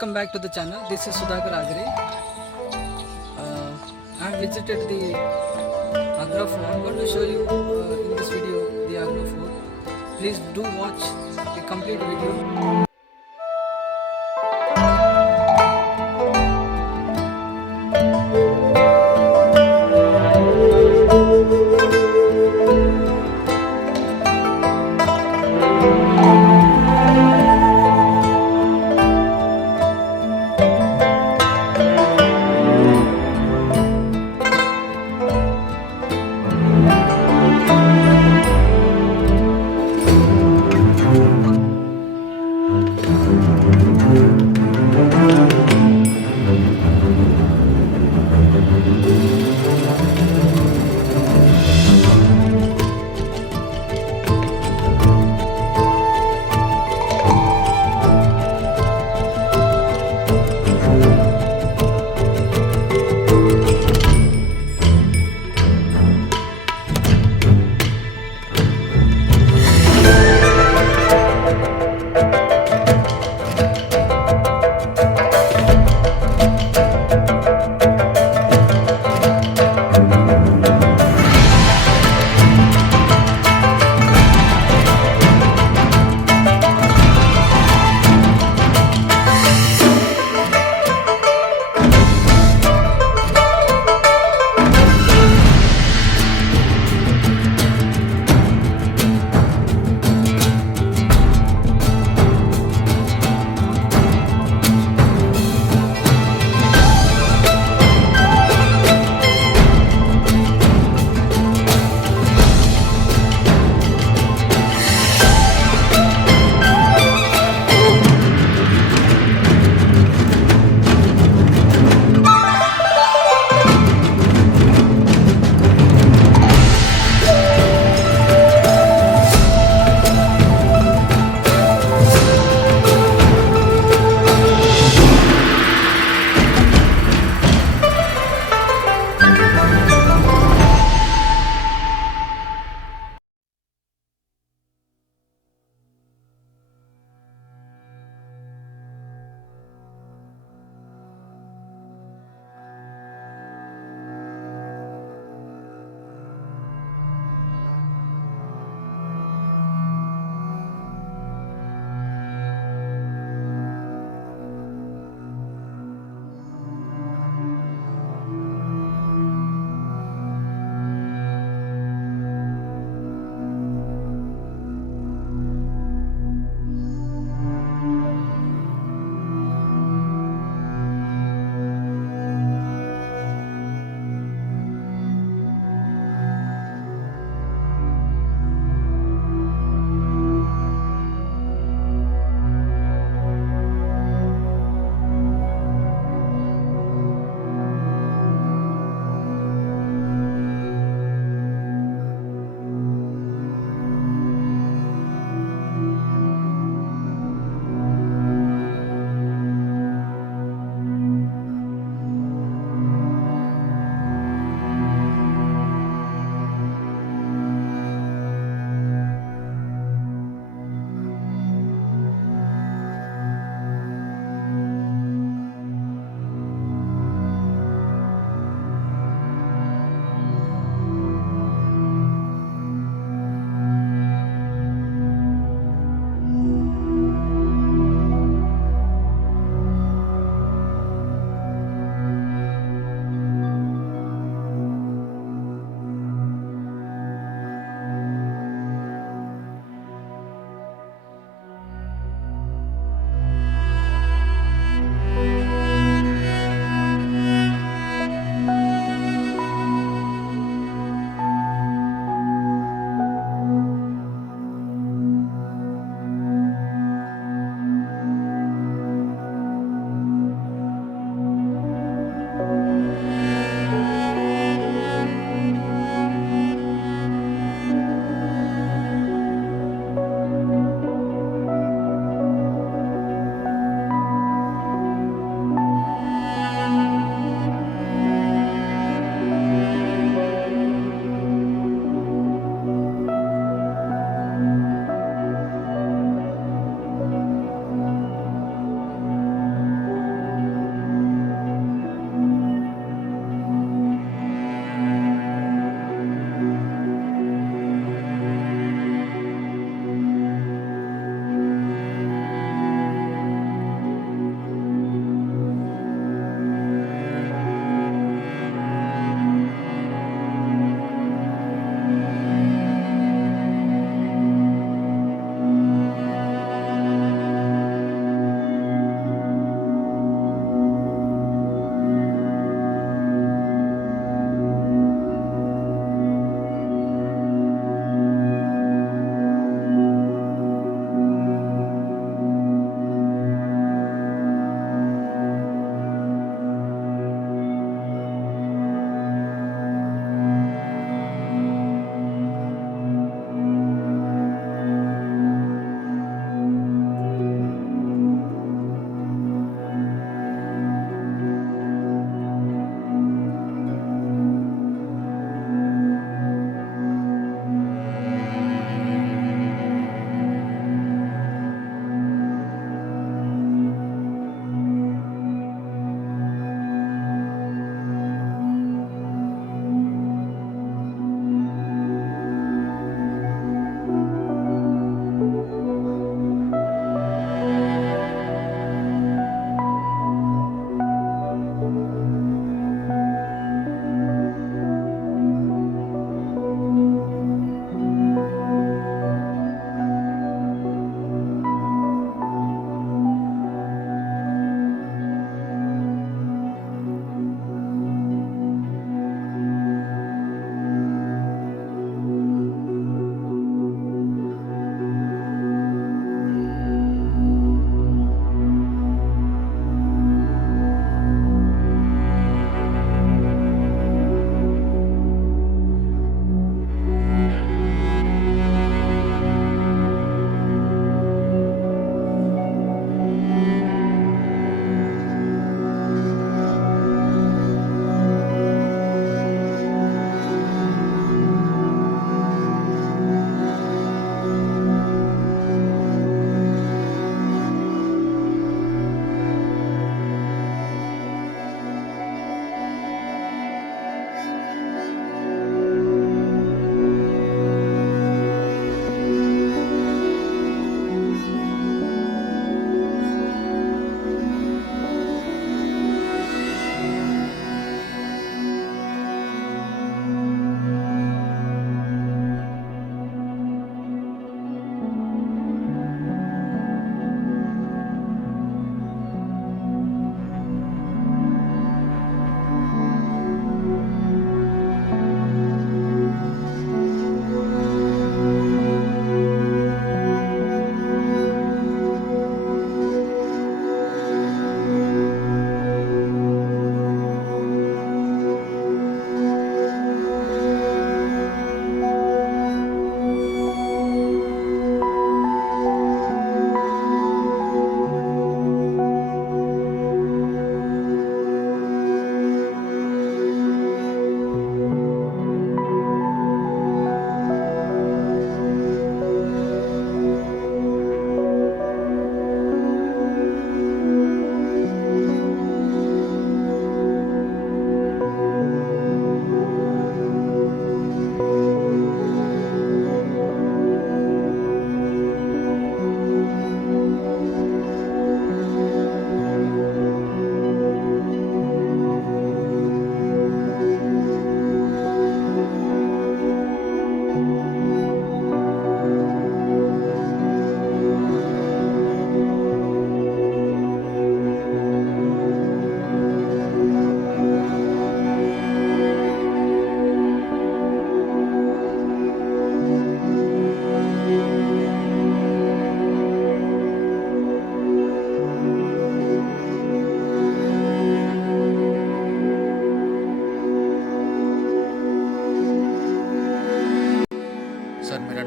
Welcome back to the channel. This is Sudhakar Agre. I have visited the Agra Fort. I'm going to show you in this video the Agra Fort. Please do watch the complete video.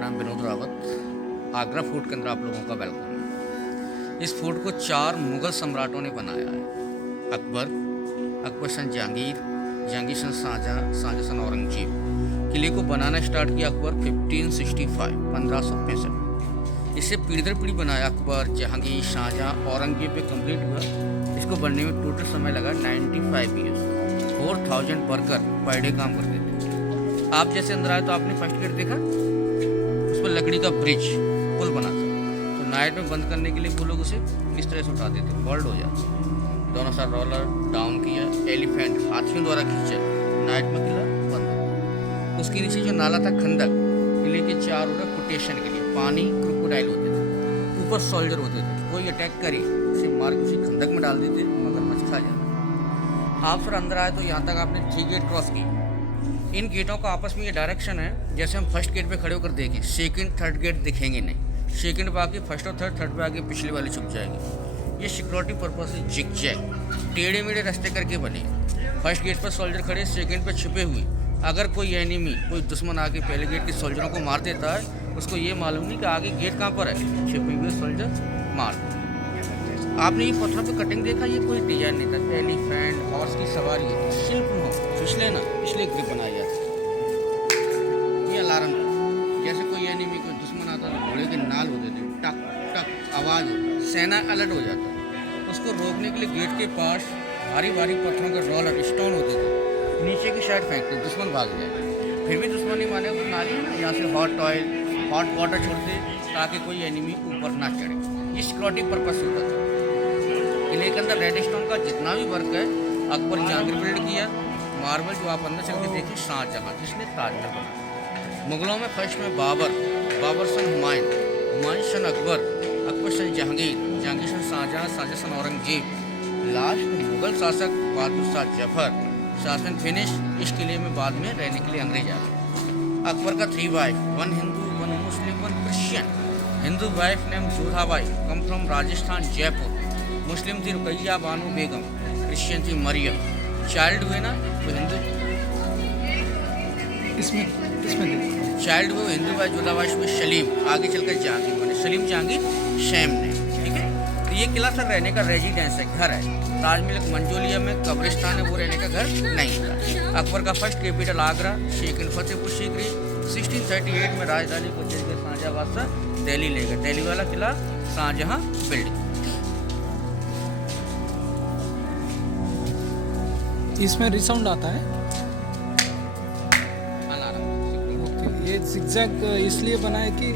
नाम Vinod Rawat. Agra fort के अंदर आप लोगों का welcome है। इस fort को 4 मुग़ल सम्राटों ने बनाया है। अकबर सन जहांगीर, जहांगीर सन शाहजहाँ, शाहजहाँ सन औरंगजेब। किले को बनाना स्टार्ट किया अकबर 1565। इसे पीढ़ी दर पीढ़ी बनाया अकबर, जहांगीर, शाहजहाँ, औरंगजेब पे कंप्लीट हुआ। इसको बनने में टोटल समय लगा 95 ईयर्स। 4000 वर्कर पर डे काम करते थे। आप जैसे अंदर आए तो आपने फर्स्ट गेट देखा, उस पर लकड़ी का ब्रिज पुल बना था। तो नाइट में बंद करने के लिए वो लोग उसे इस तरह से उठाते थे, बोल्ड हो जाता। दोनों साइड रोलर डाउन किया, एलिफेंट हाथियों द्वारा खींचा, नाइट में किला बंद हो। उसके नीचे जो नाला था खंदक, किले के चारों ओर प्रोटेक्शन के लिए पानी क्रोकोडाइल होते थे, ऊपर सोल्जर होते थे। कोई अटैक करे उसे मार के उसी खंदक में डाल देते, मगरमच्छ खा जाता। आप सर अंदर आए तो यहाँ तक आपने 3 गेट क्रॉस की। इन गेटों का आपस में ये डायरेक्शन है, जैसे हम फर्स्ट गेट पे खड़े होकर देखें, सेकंड थर्ड गेट दिखेंगे नहीं। सेकंड पे आके फर्स्ट और थर्ड पे आके पिछले वाले छुप जाएंगे। ये सिक्योरिटी पर्पज से जिग-जैग टेढ़े मेढ़े रास्ते करके बने। फर्स्ट गेट पर सोल्जर खड़े, सेकंड पे छुपे हुए। अगर कोई एनिमी, कोई दुश्मन आके पहले गेट के सोल्जरों को मार देता है, उसको ये मालूम नहीं कि आगे गेट कहाँ पर है, छुपे हुए सोल्जर मार दो। आपने ये पत्थरों पे कटिंग देखा, ये कोई डिजाइन नहीं था। एलिफेंट हॉर्स की सवारी होती, शिल्प हो फिसले ना, इसलिए ग्रिप बनाया जाता। ये अलार्म था, जैसे कोई एनिमी, कोई दुश्मन आता तो घोड़े के नाल होते थे, टक टक आवाज़ होती, सेना अलर्ट हो जाता। उसको रोकने के लिए गेट के पास भारी भारी पत्थरों के रोलर स्टोन होते थे, नीचे की साइड फेंकते, दुश्मन भाग जाए। फिर भी दुश्मन नहीं माने तो नाली यहाँ से हॉट ऑयल, हॉट वाटर छोड़ते ताकि कोई एनिमी ऊपर ना चढ़े। ये सिक्योरिटी पर्पज होता था। किले के अंदर रेड स्टोन का जितना भी वर्क है अकबर जहांगीर बिल्ड किया। मार्बल जो आप अंदर चल के देखिए, शाहजहाँ जिसने ताजमहल बनाया। मुगलों में फर्स्ट में बाबर सन हुमायूं, हुमायूं सन अकबर, अकबर सन जहांगीर, जहांगीर सन शाहजहाँ, शाहजहाँ सन औरंगजेब, लास्ट मुगल शासक बहादुर शाह जफर। शासन फिनिश। इस किले में बाद में रहने के लिए अंग्रेज आ गए। अकबर का 3 wife, 1 Hindu, 1 Muslim, 1 Christian. Hindu wife name Jodhabai, come from Rajasthan Jaipur. Muslim थी रुकैया बानो बेगम, क्रिश्चियन थी मरियम। चाइल्ड हुए ना वो हिंदू, इसमें चाइल्ड हुए हिंदू बाई जोधाबाई हुए सलीम, आगे चलकर जहांगीर बने, सलीम जहांगीर शैम ने। ठीक है, तो ये किला सर रहने का रेजिडेंस है, घर है। ताजमहल मंजोलिया में कब्रिस्तान है, वो रहने का घर नहीं था। अकबर का first capital Agra, second Fatehpur Sikri. 1638 में राजधानी को चल के शाहजहाँबाद से दिल्ली ले गए। दिल्ली वाला किला शाहजहाँ बिल्डिंग। इसमें रिसाउंड आता है। ओके, ये जिगजैग इसलिए बना है कि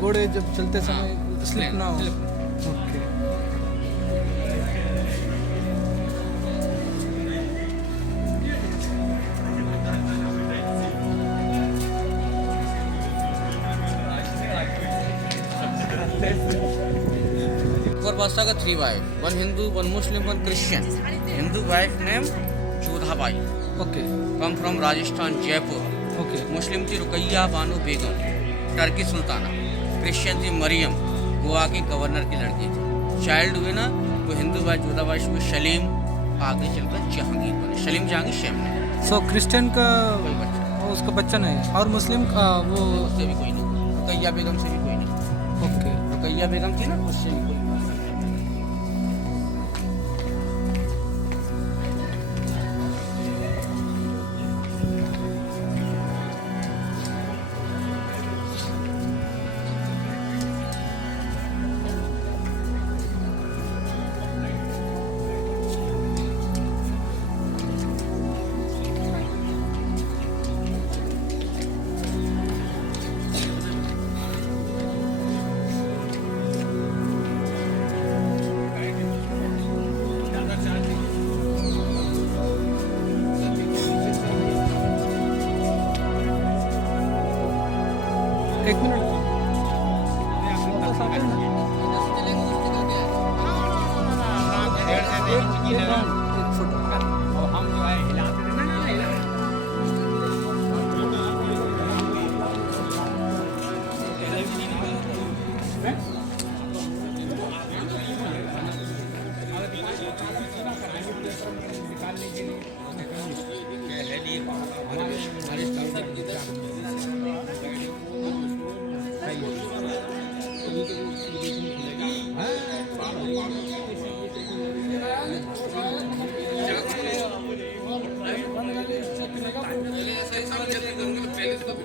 घोड़े जब चलते समय स्लिप ना हो। ओके, अकबर बादशाह का 3 wife, 1 Hindu, 1 Muslim, 1 Christian. Hindu wife name Jodhabai, okay, come from Rajasthan Jaipur. Okay, Muslim थी रुकैया बानो बेगम, टर्की सुल्ताना। क्रिश्चियन थी मरियम, गोवा की गवर्नर की लड़की थी। चाइल्ड हुए ना वो हिंदू बाई जोधाबाई हुए सलीम, आगे चलकर जहांगीर बने, सलीम जहांगीर शैम ने। सो क्रिश्चियन का कोई बच्चा, उसका बच्चा नहीं, और मुस्लिम का वो। उससे भी कोई नहीं, रुकैया बेगम से भी कोई नहीं। ओके, रुकैया बेगम थी ना, उससे भी कोई नहीं। एक मिनट, वापस आते हैं ना। एक फोटो। हम जो है हिलाते थे ना,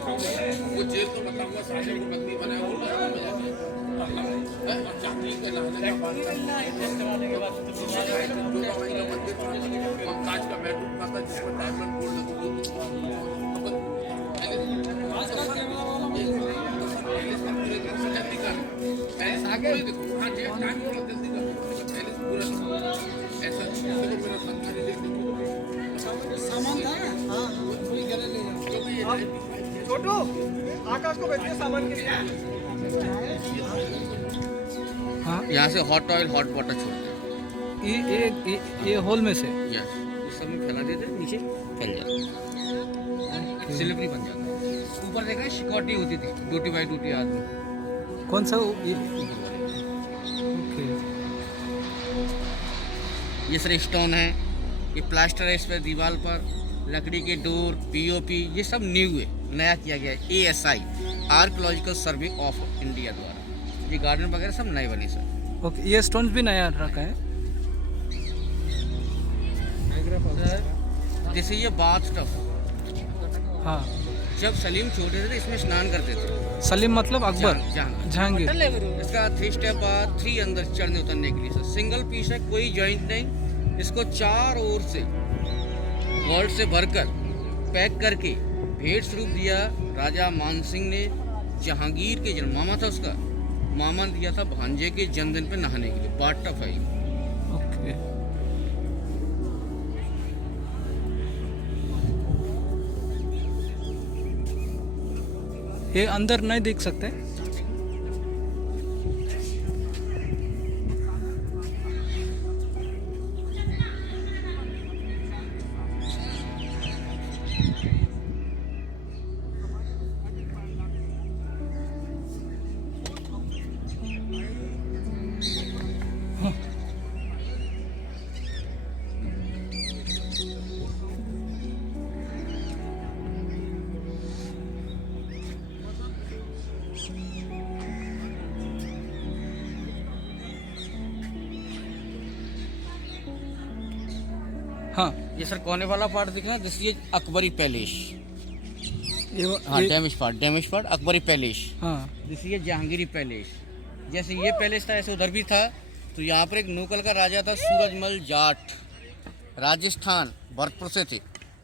वो जेल तो बताऊंगा साहिल को बंदी बनाया वो और चाकरी के नहाने का बात कांच का बेडरूम था जिसमें डायमंड गोल्ड आगे देखो हाँ जी टाइम को जल्दी करो पहले पूरा ऐसा देखो मेरा संख्या देखो सामान था हाँ वही घर ले जाओ छोटू आकाश को भेजते सामान के लिए हाँ यहाँ से हॉट ऑयल हॉट वाटर छोड़ते हैं ये होल में से यस इस सब में फैला देते हैं नीचे फैल जाता है स्लिपरी बन जाता है ऊपर देखा सिक्योरिटी होती थी ड्यूटी बाई ड्यूटी आदमी कौन सा ये ओके ये सर स्टोन है ये प्लास्टर है इस पर दीवार पर लकड़ी के डोर पीओपी ये सब न्यू है नया किया गया है ASI archaeological survey of India द्वारा ये गार्डन वगैरह सब नए बने सर ओके ये स्टोन्स भी नया रखा है सर जैसे ये बाथ टब हाँ जब सलीम छोटे थे तो इसमें स्नान करते थे सलीम मतलब अकबर जहाँ जहांगीर इसका 3 स्टेप बाद 3 अंदर चढ़ने उतरने के लिए सर सिंगल पीस है कोई जॉइंट नहीं इसको 4 ओर से गोल्ड से भरकर पैक करके भेंट स्वरूप दिया राजा मानसिंह ने जहांगीर के जन्म मामा था उसका मामा ने दिया था भांजे के जन्मदिन पे नहाने के लिए बाथ टब है ये। ओके ये अंदर नहीं देख सकते हाँ ये सर कोने वाला पार्ट दिख रहा है दिस ये अकबरी पैलेस हाँ ये डैमेज पार्ट अकबरी पैलेस हाँ दिस ये जहांगीरी पैलेस जैसे ये पैलेस था ऐसे उधर भी था तो यहाँ पर एक नूकल का राजा था सूरजमल जाट राजस्थान भरतपुर से थे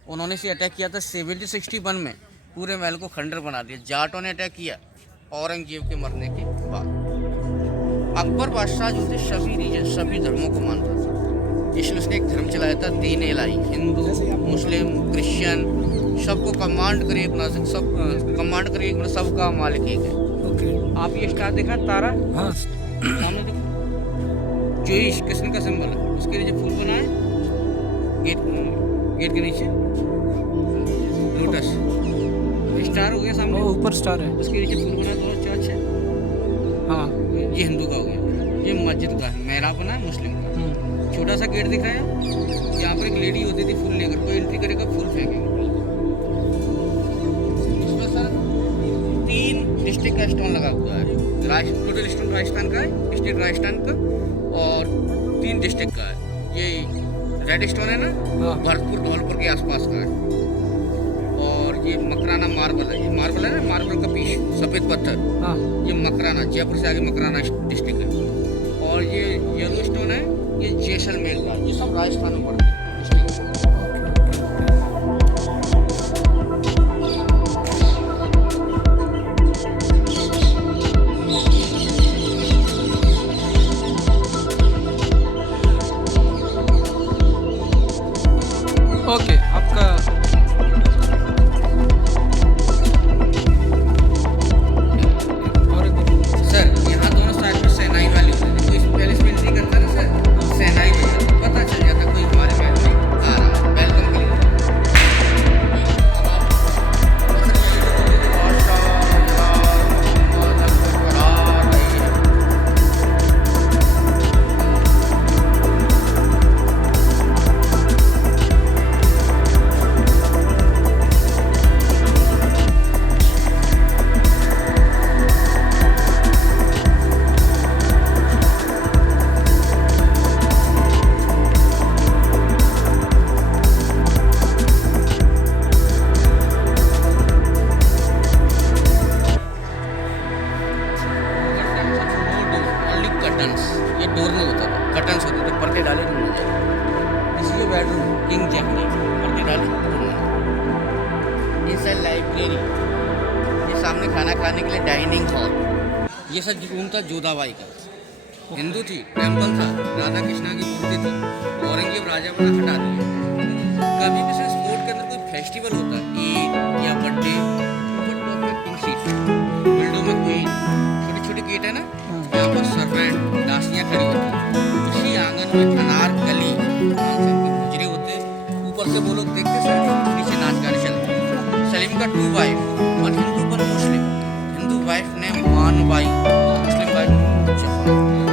उन्होंने से अटैक किया था 1761 में पूरे महल को खंडर बना दिया जाटों ने अटैक किया औरंगजेब के मरने के बाद अकबर बादशाह जो थे सभी रीजन सभी धर्मों को मानता था इसलिए उसने एक धर्म चलाया था 3 एलाई हिंदू मुस्लिम क्रिश्चियन सबको कमांड करे अपना सब कमांड करे अपना सबका मालिक एक है ओके आप ये स्टार देखा तारा हाँ सामने देखो जोइश कृष्ण का सिंबल है उसके नीचे फूल बना है गेट के नीचे लोटस स्टार हो गया सामने वो ऊपर स्टार है उसके नीचे फूल बना है दोनों चर्च है हाँ ये हिंदू का हो गया ये मस्जिद का है मेहराब बना है मुस्लिम का छोटा सा गेट दिख रहा है यहाँ पर एक लेडी होती थी फूल लेकर कोई एंट्री करेगा फूल फेंकेगा उसमें सर 3 डिस्ट्रिक्ट का स्टोन लगा हुआ है टोटल स्टोन राजस्थान का है स्टेट राजस्थान का और 3 डिस्ट्रिक्ट का है ये रेड स्टोन है ना हाँ। भरतपुर धौलपुर के आसपास का है और ये मकराना मार्बल है ये मार्बल है ना मार्बल का पीस सफ़ेद पत्थर हाँ ये मकराना जयपुर से आगे मकराना डिस्ट्रिक्ट है और ये येलो स्टोन है ये जैसलमेर का ये सब राजस्थान में पड़ता है ओके आपका और सर यहाँ दोनों साइड में सेनाई वाली होती थी कोई पैलेस में एंट्री करता है ना सर सेनाई होता है पता चल जाता कोई हमारे डेयरी, ये सामने खाना खाने के लिए डाइनिंग हॉल। ये सर रूम था जोधाबाई का, हिंदू थी, टेम्पल था, राधा कृष्णा की मूर्ति थी, औरंगजेब राजा बना हटा दिया। कभी भी सर स्पोर्ट के अंदर कोई फेस्टिवल होता है, ईद या बर्थडे, विंडो में कोई छोटी छोटी गेट है ना, यहाँ पर सर्वेंट दासियाँ खड़ी होती हैं, उसी आंगन में अनार गली गुजरे होते, ऊपर से वो लोग देखते सर, नीचे नाच गाने चलते। सलीम का 2 वाइफ, वन हिंदू वन मुस्लिम। हिंदू वाइफ ने मानबाई, मुस्लिम वाइफ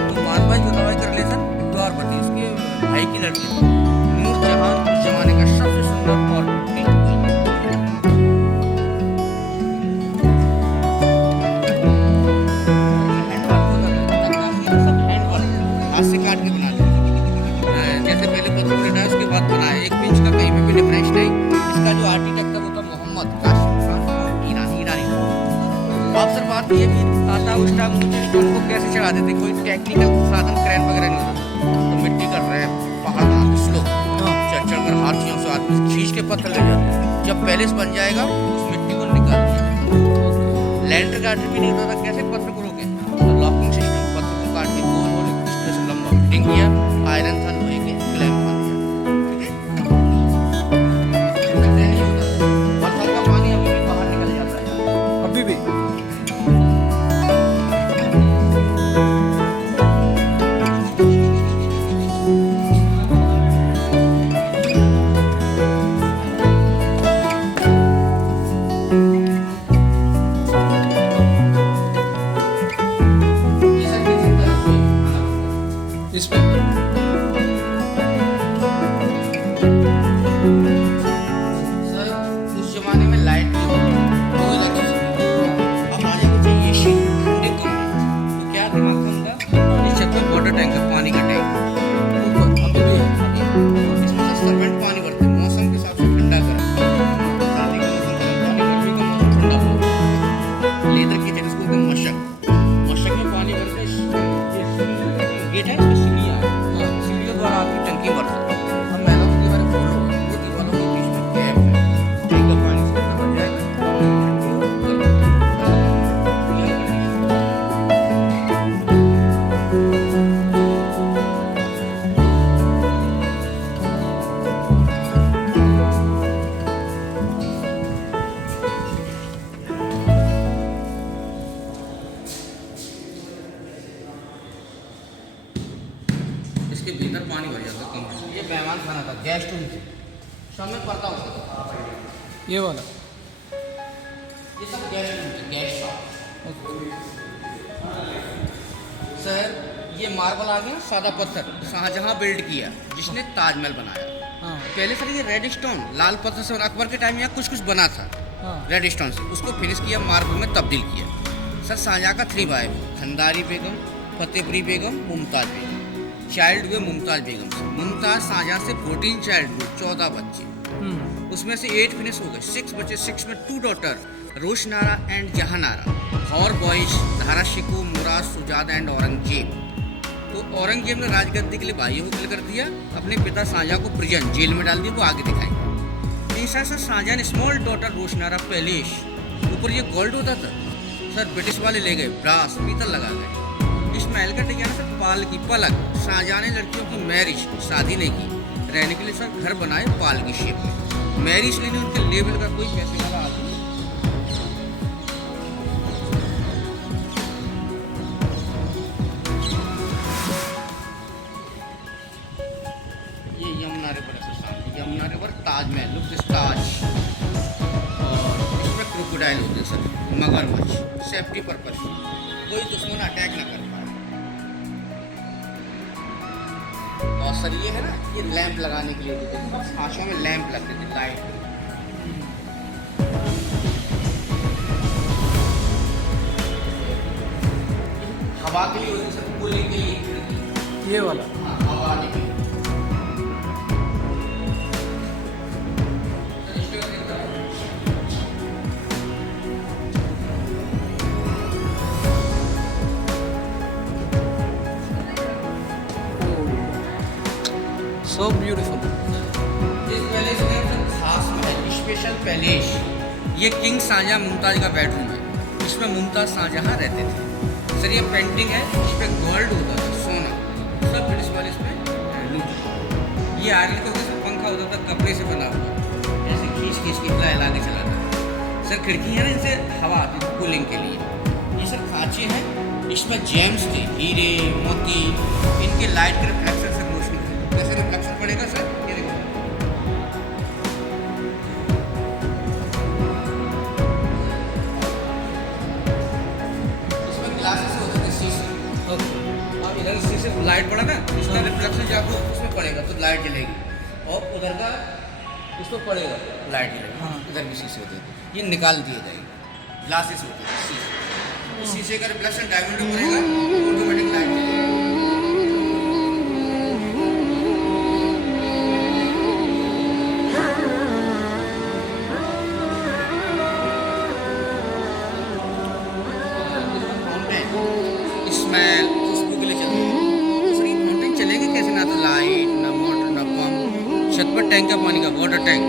तो मानबाई जोधाबाई का रिलेशन द्वारवती, उसके भाई की लड़की नूरजहां, उस जमाने का सबसे सुंदर और हाथ से काट के बनाते हैं, जैसे पहले पत्थर पे लगाया उसके बाद बनाया, एक पिंच का कहीं पे भी डिफरेंस नहीं। इसका जो आर्किटेक्ट था वो था मोहम्मद कासिम ईरानी। अब सर बात ये भी आता है, उस टाइम ऊंचे स्टोन को कैसे चढ़ा देते, कोई टेक्निकल साधन क्रेन वगैरह नहीं होता, तो मिट्टी का रैप पहाड़ बना के स्लो चढ़ कर हाथियों से आदमी खींच के पत्थर ले जाते। जब पैलेस बन जाएगा उस मिट्टी को निकाल दिया। लैंडर गार्डन भी नहीं होता था, कैसे पत्थर को रोके, लॉकिंग सिस्टम, पत्थर को काट के गोल गोल लंबा फिटिंग किया, आयरन था, लोहे के क्लैंप बांध दिया। बरसात का पानी अभी भी बाहर निकल जाता है यार, अभी भी ये सब देख सकता है इस पे सर। उस जमाने में लाइट नहीं होती, कोयला की चीज़। अब आने को चाहिए शीट, ठंडे कम तो क्या दिमाग में उनका, इस छत में वाटर टैंक है, पानी का टैंक ऊपर अभी भी है। इसमें से सर्वेंट पानी भरते हैं, मौसम के हिसाब से ठंडा गर्म, सर्दी का मौसम गर्म पानी, गर्मी का मौसम ठंडा पानी। लेदर की जिसको कहते हैं मशक में पानी भरते हैं। गेट है इसमें सीढ़ियाँ, सीढ़ियों द्वारा आपकी टंकी भर सकते हैं। अब मैंने उसके बारे में बोलो, वो दीवारों के बीच में गैप है, टैंक का पानी से भर जाएगा, इसके भीतर पानी भर जाता है कम। ये मेहमान खाना था, गेस्ट रूम थी, सब में पर्दा होता था। ये वाला ये सब गेस्ट रूम थे, गेस्ट सर। ये मार्बल आ गया, सादा पत्थर, शाहजहां बिल्ड किया, जिसने ताजमहल बनाया। हाँ पहले सर ये रेड स्टोन लाल पत्थर से, अकबर के टाइम यहाँ कुछ कुछ बना था हाँ रेड स्टोन से, उसको फिनिश किया, मार्बल में तब्दील किया। सर शाहजहां का 3 वाइफ, खंदारी बेगम, फतेहपुरी बेगम, मुमताज़ बेगम। चाइल्ड हुए मुमताज़ बेगम से। मुमताज़ शाहजहां से 14 चाइल्ड हुए, 14 बच्चे, उसमें से 8 फिनिश हो गए, 6 बचे, 6 में 2 daughter, Roshanara and Jahanara, 4 boys, धारा शिको, मुराद, सुजादा एंड औरंगजेब। तो औरंगजेब ने राजगद्दी के लिए भाइयों को किल कर दिया, अपने पिता शाहजहां को प्रिजन जेल में डाल दिया, वो आगे दिखाएंगे। ऐसा सर शाहजहां ने स्मॉल डॉटर रोशनारा पैलेस, ऊपर ये गोल्ड होता था सर, ब्रिटिश वाले ले गए, ब्रास पीतल लगा गए। इस महल का डिजाइन सर पाल की पलक। शाहजहां ने लड़कियों की मैरिज, शादी नहीं की, रहने के लिए सर घर बनाए पाल की शेप में। मैरिज लेने उनके लेवल का कोई पैसे वाला आदमी ये यमुना रिवर है सामने, Yamuna river, Taj Mahal, look this Taj, और इसमें क्रोकोडाइल होते हैं सर, मगरमच्छ, सेफ्टी पर्पज, कोई दुश्मन अटैक ना कर पाए। और सर ये है ना, ये लैंप लगाने के लिए देते हैं, आँखों में लैंप लगते थे, लाइट। हवा के लिए होती सर, कूलिंग के लिए खिड़की, ये वाला हाँ, हवा आने के लिए। so beautiful. इस पैलेस में खास महल, स्पेशल पैलेस, ये किंग शाहजहां मुमताज़ का बेडरूम है, इसमें मुमताज़ शाहजहां रहते थे। सर ये पेंटिंग है, इस पर गोल्ड होता था, सोना, सब ब्रिटिश वाले इसमें लूट। ये आयरन का होता था, पंखा होता था कपड़े से बना हुआ, ऐसे खींच खींच के हिला के चलाता। सर खिड़की है ना, इनसे हवा आती थी कूलिंग के लिए। ये सर खाँचे हैं, इसमें जेम्स थे, हीरे मोती, इनके लाइट के रिफ्लेक्शन से रोशनी थी। कैसे रिफ्लेक्शन पड़ेगा सर, ये देखो इसमें ग्लासेस होते थे शीशे। अब इधर शीशे लाइट पड़ा ना, इसका रिफ्लेक्शन जाकर उसमें पड़ेगा तो लाइट जलेगी, और उधर का इस पर पड़ेगा लाइट जलेगी। हाँ। इधर भी शीशे होते थे, ये निकाल दिए जाएंगे, ग्लासेस होते थे शीशे। शीशे का रिफ्लेक्शन डायमंड में पड़ेगा, ऑटोमेटिक लाइट जलेगी। स्मेल खुशबू के लिए चलते हैं। सर ये फाउंटेन चलेंगे कैसे, ना तो लाइट ना मोटर ना पंप, छत पर टैंक है पानी का, वाटर टैंक।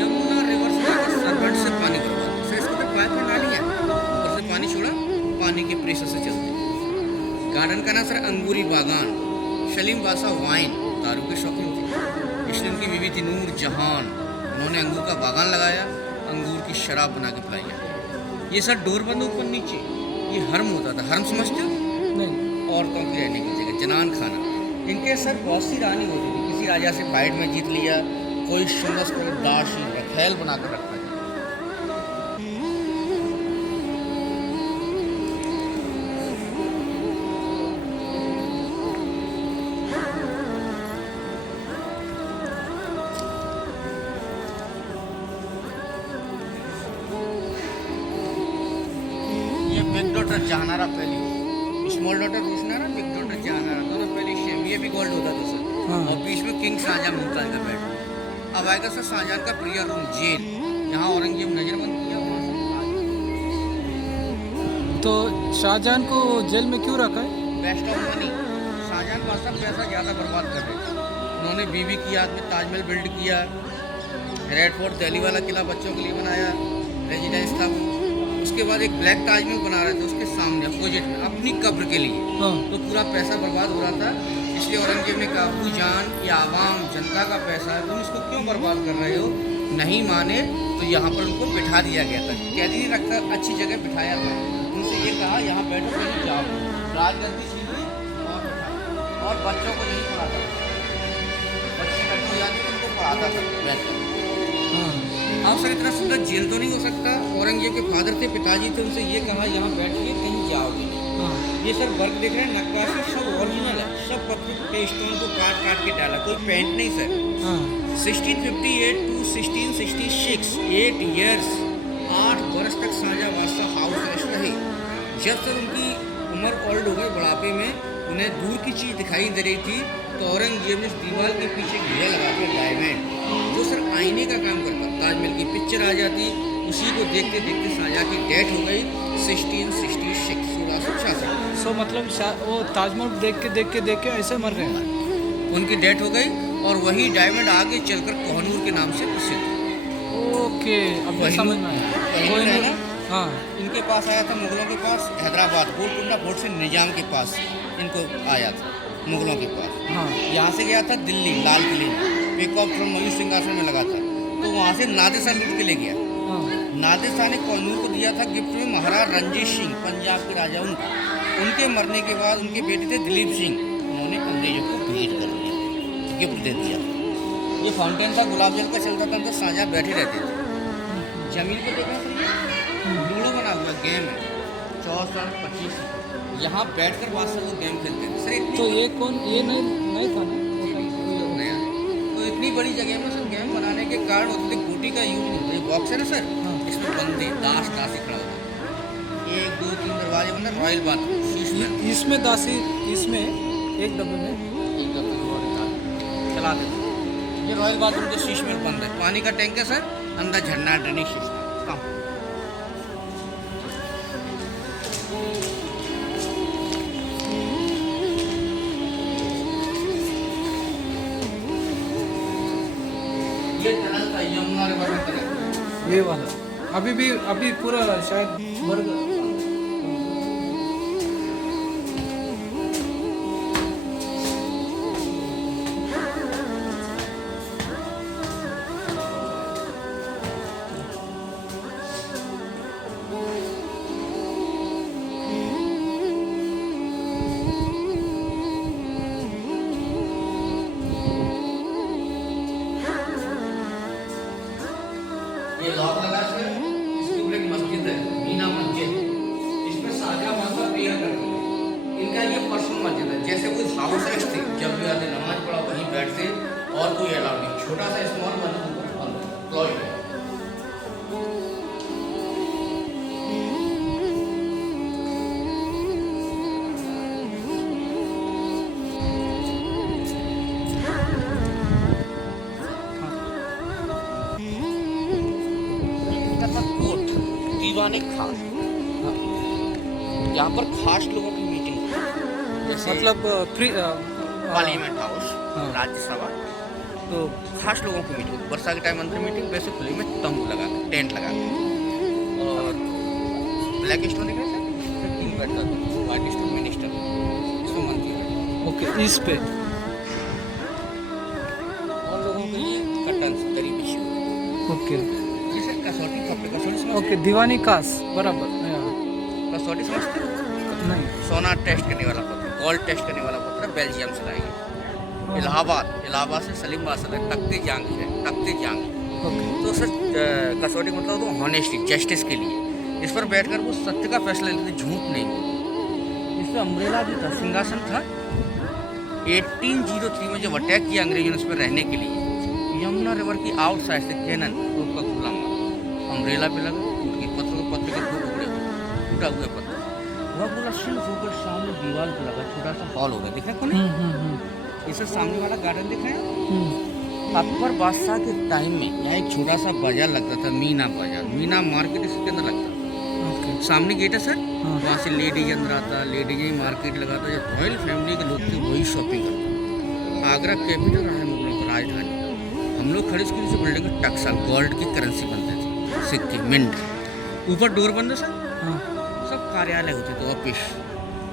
यमुना रिवर से सरबट से पानी भरवा, सर इसको तो पाइप में डाली है, ऊपर से पानी छोड़ा, पानी के प्रेशर से चलते हैं। गार्डन का नाम सर अंगूरी बागान। सलीम बादशाह वाइन दारू के शौकीन थे, इसलिए उनकी बीवी थी नूर जहान, उन्होंने अंगूर का बागान लगाया, अंगूर की शराब बना के पिलाई। ये सर डोर बंद ऊपर नीचे, ये हर्म होता था, हर्म समझते हो, नहीं। औरतों की रहने की जगह, जनान खाना। इनके सर बहुत सी रानी होती थी, किसी राजा से फाइट में जीत लिया, कोई सुंदर को दासी रखेल बना कर रखा है। ये बिग डॉटर जहानारा पहली, small daughter Roshanara, big daughter Jahanara, दोनों पहली सेम। ये भी गोल्ड होता था सर। हाँ। और बीच में किंग शाहजहां मुमताज का बेड। अब आएगा सर शाहजहां का प्रियर रूम, जेल, यहाँ औरंगजेब नजरबंद किया, वहाँ से तो शाहजहां को जेल में क्यों रखा है? Best of money. शाहजहां बादशाह पैसा ज़्यादा बर्बाद कर रहे थे, उन्होंने बीवी की याद में ताजमहल बिल्ड किया, रेड फोर्ट दिल्ली वाला किला बच्चों के लिए बनाया, रेजिडेंस था वो। उसके बाद एक ब्लैक ताजमहल बना रहे थे उसके सामने अपोजिट में, अपनी कब्र के लिए। हाँ। तो पूरा पैसा बर्बाद हो रहा था, इसलिए औरंगजेब ने कहा, अबू जान, ये आवाम जनता का पैसा है, तुम इसको क्यों बर्बाद कर रहे हो? नहीं माने तो यहाँ पर उनको बिठा दिया गया था, कैदी नहीं रखा, अच्छी जगह बिठाया था। उनसे ये कहा, यहाँ बैठो, कहीं जाओ, राजगद्दी छीन ली और बिठाया, और बच्चों को यही पढ़ाता था, बच्चे बैठो जाते उनको पढ़ाता था बैठ कर। हाँ। आप सर इतना सुंदर जेल तो नहीं हो सकता। औरंगजेब के फादर थे, पिताजी थे, उनसे ये कहा, यहाँ बैठिए, कहीं जाओगे नहीं। हाँ। ये सर वर्क देख रहे हैं, नक्काशी सब ओरिजिनल है, सब पत्थर के स्टोन को काट काट के डाला, कोई पेंट नहीं सर। हाँ। 1658 टू 1666, 8 ईयर्स, 8 वर्ष तक शाहजहां बादशाह हाउस अरेस्ट रहे। जब सर उनकी उम्र ओल्ड हो गई, बुढ़ापे में उन्हें दूर की चीज़ दिखाई दे रही थी, तो औरंगजेब ने दीवार के पीछे घेरा लगा दिया डायमंड, जो सर आईने का काम करता। ताजमहल की पिक्चर आ जाती, उसी को देखते देखते शाहजहां की डेथ हो गई 1666। सो मतलब वो ताजमहल देख के ऐसे मर गए। उनकी डेथ हो गई, और वही डायमंड आगे चलकर कोहनूर के नाम से प्रसिद्ध। ओके, अब कोहिनूर- समझ में आया। कोहिनूर है ना? हाँ। इनके पास आया था मुगलों के पास, हैदराबाद गोलकुंडा फोर्ट से निजाम के पास इनको आया था, मुगलों के पास। हाँ। यहाँ से गया था दिल्ली, लाल किले में, पिक ऑफ फ्रॉम मयूर सिंहासन में लगा था, तो वहाँ से नादिर शाह लूट के ले गया। हाँ। नादिर शाह ने कोहिनूर को दिया था गिफ्ट में महाराज रंजीत सिंह, पंजाब के राजा उनको। उनके मरने के बाद उनके बेटे थे दिलीप सिंह, उन्होंने अंग्रेजों को भेंट कर दिया, गिफ्ट दे दिया। ये फाउंटेन था, गुलाब जल का चलता था, तो शाहजहां बैठे रहते थे। जमीन पे देखा लूडो बना हुआ गेम है, 24 25, यहाँ बैठकर बादशाह लोग गेम खेलते थे सर। इतनी तो ये कौन, ये नहीं था ना? नया, तो इतनी बड़ी जगह में सर गेम बनाने के कारण होते गोटी का यूज नहीं होता। ये बॉक्स है ना सर, हाँ। इसमें बंदे दास दासी खड़ा होता है, 1 2 3 दरवाजे बंद, रॉयल बाथरूम शीश में, इसमें दासी, इसमें एक डब्बे में चला देते। ये रॉयल बाथरूम के शीश में बंद है, पानी का टैंक है सर, अंदर झरना ड्रेनेज सिस्टम। ये टनल था, यमुना रिवर में टनल। ये वाला। अभी पूरा शायद वर्ग ये लॉक लगा है इसके ऊपर एक मस्जिद है मीना मस्जिद इसमें साजा माता प्रेयर करती है इनका ये पर्सनल मस्जिद है जैसे कोई हाउस रेस्ट थी जब भी आते नमाज पढ़ा वहीं बैठते और कोई अलाउड नहीं छोटा सा स्मॉल मस्जिद है कोट दीवाने खास यहाँ पर खास लोगों की मीटिंग जैसे मतलब फ्री पार्लियामेंट हाउस हाँ। राज्यसभा तो खास लोगों की मीटिंग वर्षा के टाइम अंदर मीटिंग वैसे खुले में तंबू लगा के टेंट लगा के और ब्लैक स्टोन दिख रहा है टीम बैठता था व्हाइट स्टोन मिनिस्टर इसमें मंत्री बैठता ओके इस पे और लोगों के लिए कर्टन दरी बिछी हुई ओके जैसे कसौटी कपड़े कसौटी समझते ओके दीवानी कास बराबर कसौटी समझते हो? नहीं सोना टेस्ट करने वाला पत्र गोल्ड टेस्ट करने वाला पत्र बेल्जियम से लाएंगे इलाहाबाद से सलीम बासर तख्ते जांग है तख्ते जांग ओके तो सर कसौटी मतलब तो हॉनेस्टी जस्टिस के लिए इस पर बैठकर वो सत्य का फैसला लेते थे झूठ नहीं इस पर अम्ब्रेला जो था सिंहासन था 1803 में जब अटैक किया अंग्रेजों ने उस पर रहने के लिए यमुना रिवर की आउट साइड से कैनन उसका खुला मारा अम्ब्रेला पे लगा उनके पत्र के दो टुकड़े टूटा हुआ पत्थर वह पूरा सिल्फ होकर सामने दीवार पर लगा छोटा सा हॉल हो गया दिख रहा है कौन इसे सामने वाला गार्डन दिख रहे हैं अकबर बादशाह के टाइम में यहाँ एक छोटा सा बाजार लगता था मीना बाजार मीना मार्केट इसके अंदर लगता था ओके सामने गेट है सर वहाँ से लेडीज अंदर आता लेडीज ही मार्केट लगाता जब रॉयल फैमिली के लोग थे वही शॉपिंग करते आगरा कैपिटल रहा है मुगलों का राजधानी हम लोग खड़े उसके नीचे बिल्डिंग में टक्सा गोल्ड की करेंसी बनते थे सिक्के मिंट ऊपर डोर बंद है सर हाँ सब कार्यालय होते थे ऑफिस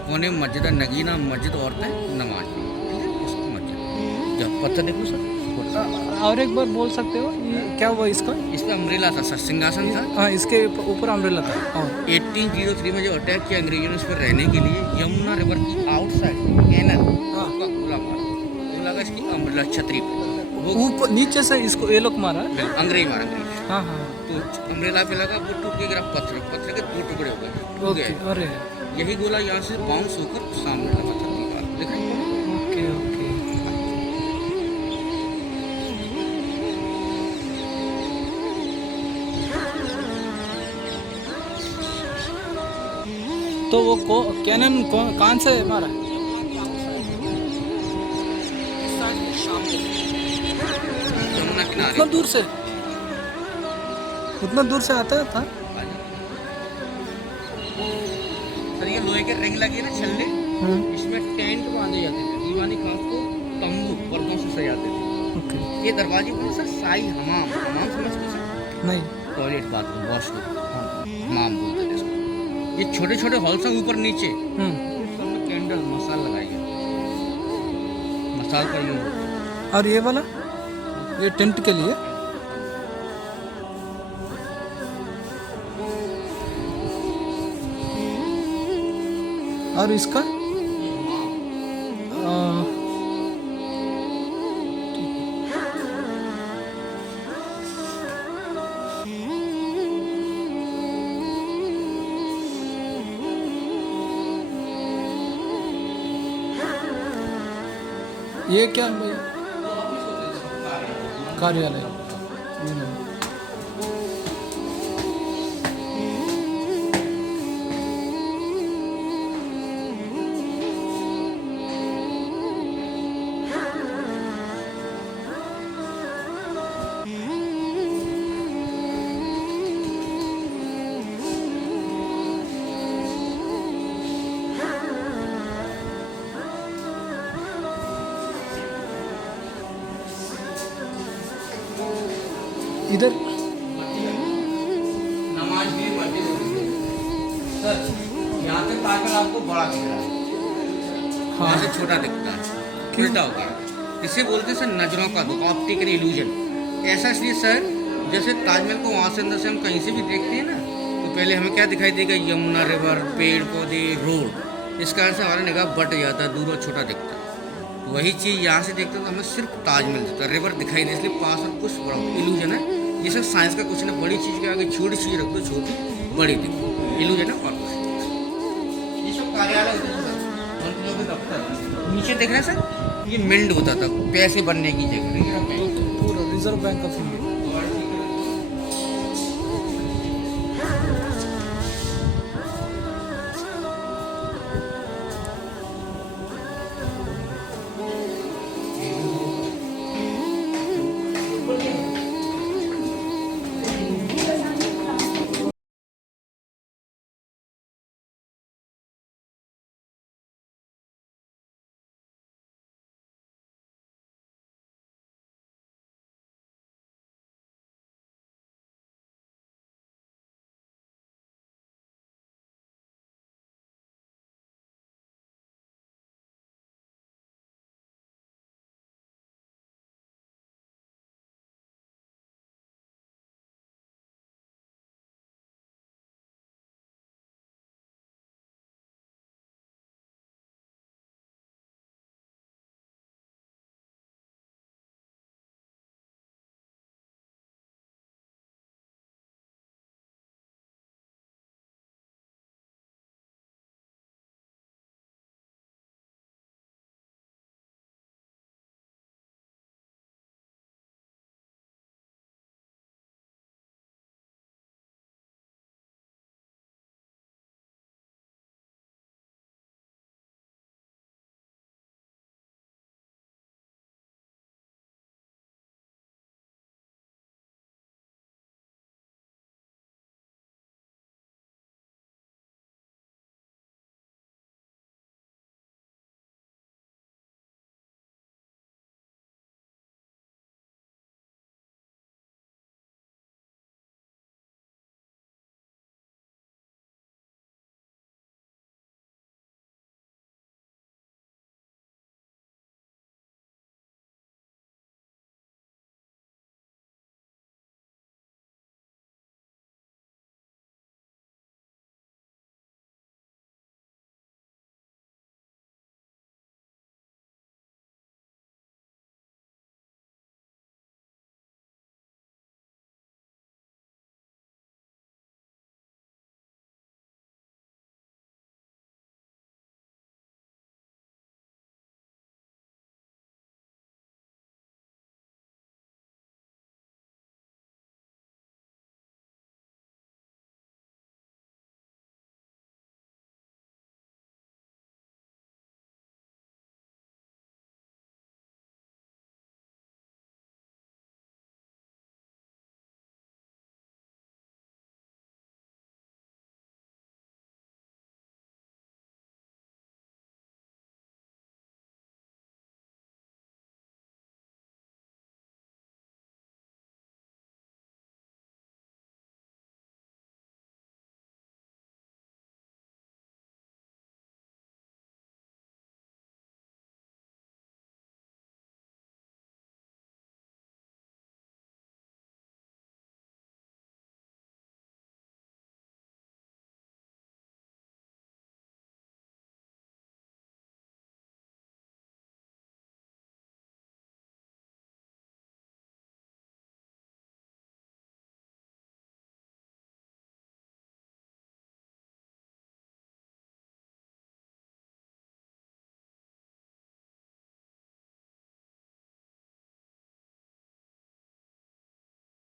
कोने मस्जिद नगीना मस्जिद औरतें नमाज ठीक है उसको मस्जिद जब पत्थर देखो सर और एक बार बोल सकते हो ये क्या हुआ इसका इसका अम्ब्रेला था सर सिंहासन था हाँ इसके ऊपर अम्ब्रेला था और 1803 में जो अटैक किया अंग्रेजों ने उस पर रहने के लिए यमुना रिवर की आउटसाइड कैनल हाँ। उसका खुला मारा वो लगा इसकी अम्ब्रेला छतरी पे वो ऊपर नीचे से इसको ये लोग मारा अंग्रेज मारा अंग्रेज हाँ हाँ तो अम्ब्रेला पे लगा वो टूट के गिरा पत्थर के दो टुकड़े हो गए टूट ओके गए अरे यही गोला यहाँ से बाउंस होकर सामने लगा था दीवार दिखाई ओके ओके तो वो कैनन कौन से मारा यमुना किनारे उतना दूर से आता था सर ये लोहे के रिंग लगी है ना छल्ले इसमें टेंट बांधे जाते थे दीवानी खास को तंबू पर्दों से सजाते थे ओके ये दरवाजे पर सर शाही हमाम हमाम समझते सर नहीं टॉयलेट बाथरूम वॉशरूम हमाम बोलते थे इसको ये छोटे छोटे हॉल्स हैं ऊपर नीचे सब में कैंडल मसाल लगाई है मसाल का यूज और ये वाला ये टेंट के लिए और इसका ये क्या है भैया कार्यालय इधर सर यहाँ से ताजमहल आपको बड़ा दिख रहा है, वहाँ से छोटा दिखता है, उल्टा हो गया। इसे बोलते हैं सर नजरों का धोखा, ऑप्टिकल इल्यूजन। ऐसा इसलिए सर जैसे ताजमहल को वहाँ से अंदर से हम कहीं से भी देखते हैं ना, तो पहले हमें क्या दिखाई देगा, यमुना रिवर, पेड़ पौधे, रोड, इस कारण से हमारा निगाह बट जाता है, दूर और छोटा दिखता है। तो वही चीज़ यहाँ से देखते हैं तो हमें सिर्फ ताजमहल दिखता है, रिवर दिखाई नहीं, इसलिए पास और कुछ बड़ा इल्यूजन है। ये सब साइंस का कुछ ना, बड़ी चीज़ के आगे छोटी चीज़ रख दो, छोटी बड़ी दिखो, इल्यूजन है और कुछ नहीं। ये सब कार्यालय होते हैं सर, मंत्रियों के दफ्तर, नीचे देख रहे हैं सर, ये मिंट होता था पैसे बनने की जगह, पूरा रिजर्व बैंक ऑफ इंडिया।